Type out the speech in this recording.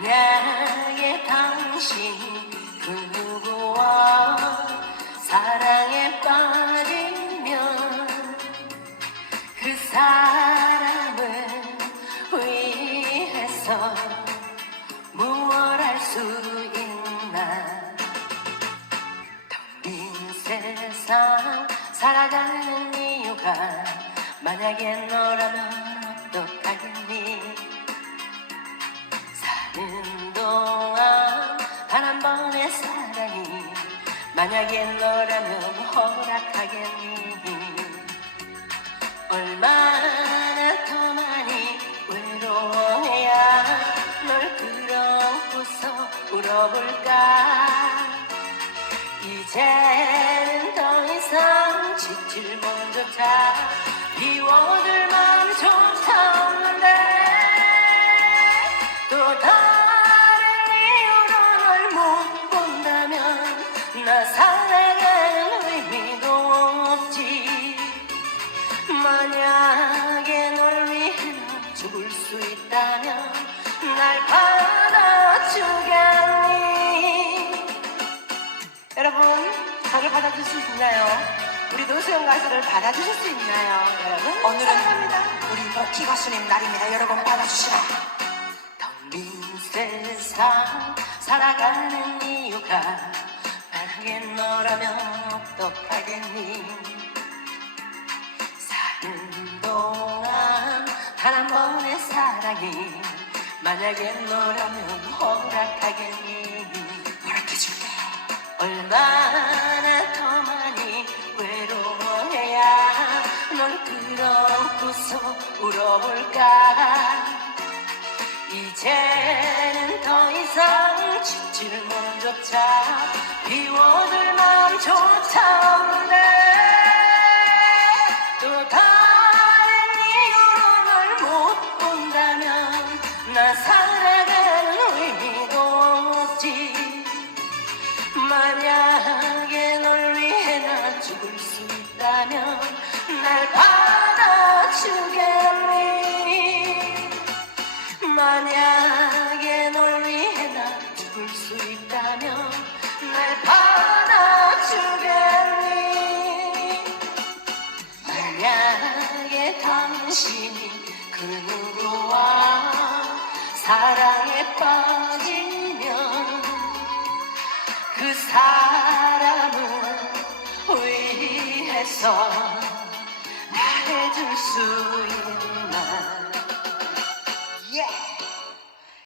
만약에 당신 그 누구와 사랑에 빠지면 그 사람을 위해서 무얼 할 수 있나? 텅빈 세상 살아가는 이유가 만약에 너라면 만약에 너라면 허락하겠니? 얼마나 더 많이 외로워해야 널 끌어안고서 울어볼까? 이제는 더 이상 지칠 몸조차 난 죽을 수 있다면 날 받아주겠니 여러분 저를 받아줄 수 있나요? 우리 노수영 가수를 받아주실 수 있나요 여러분? 오늘은 사랑합니다 우리 모키 가수님 날입니다. 여러분 받아주시라. 텅빈 세상 살아가는 이유가 만약에 너라면 어떡하겠니 번의 사랑이 만약에 너라면 허락하겠니? 허락해줄게요. 얼마나 더 많이 외로워해야 널 끌어안고서 울어볼까? 이제 나 살아가는 의미도 없지. 만약에 널 위해 나 죽을 수 있다면 날 받아주겠니? 만약에 널 위해 나 죽을 수 있다면 날 받아주겠니? 만약에 당신이 그 누구와 사랑에 빠지면 그 사람을 위해서 나 해줄 수 있나 예.